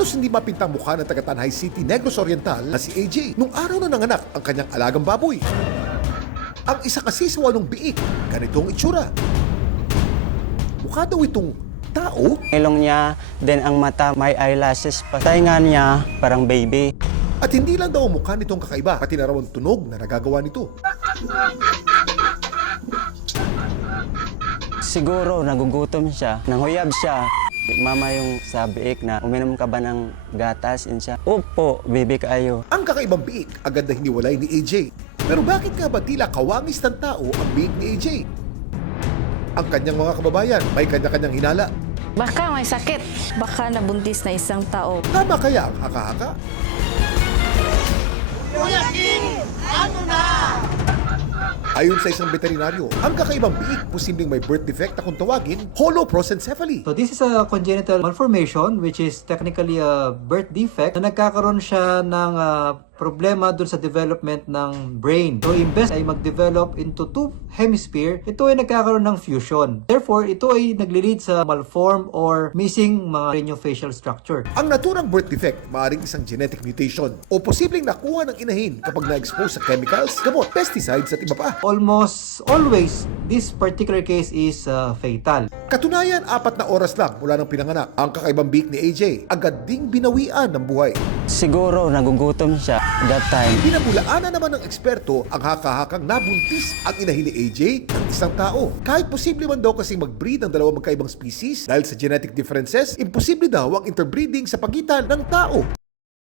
Halos hindi mapintang mukha ng taga-Tanay City, Negros Oriental na si AJ nung araw na nanganak ang kanyang alagang baboy. Ang isa kasi sa 8 biik, ganitong itsura. Mukha daw itong tao. Ilong niya, then ang mata may eyelashes pa. Tainga niya parang baby. At hindi lang daw ang mukha nitong kakaiba, pati na raw ang tunog na nagagawa nito. Siguro nagugutom siya, nanghuyab siya. Mama yung sabi na uminom ka ba ng gatas? And siya, opo, baby kayo. Ang kakaibang biik agad na hiniwalay ni AJ. Pero bakit nga ba tila kawangis ng tao ang biik ni AJ? Ang kanyang mga kababayan may kanya-kanyang hinala. Baka may sakit. Baka nabuntis na isang tao. Tama kaya ang haka-haka? Ayon sa isang veterinaryo, ang kakaibang biik posibleng may birth defect na kung tawagin holoprosencephaly. So this is a congenital malformation which is technically a birth defect na nagkakaroon siya ng problema dun sa development ng brain. So imbes ay mag-develop into 2 hemisphere, ito ay nagkakaroon ng fusion. Therefore, ito ay nagli-lead sa malform or missing mga craniofacial structure. Ang naturang birth defect maaaring isang genetic mutation o posibleng nakuha ng inahin kapag na-expose sa chemicals, gamot, pesticides at iba pa. Almost always, this particular case is fatal. Katunayan, 4 na oras lang mula ng pinanganak, ang kakaibang biik ni AJ agad ding binawian ng buhay. Siguro nagugutom siya that time. Pinabulaanan naman ng eksperto ang haka-hakang nabuntis ang inahin ni AJ ng isang tao. Kahit posible man daw kasing mag-breed ng dalawang magkaibang species dahil sa genetic differences, imposible daw ang interbreeding sa pagitan ng tao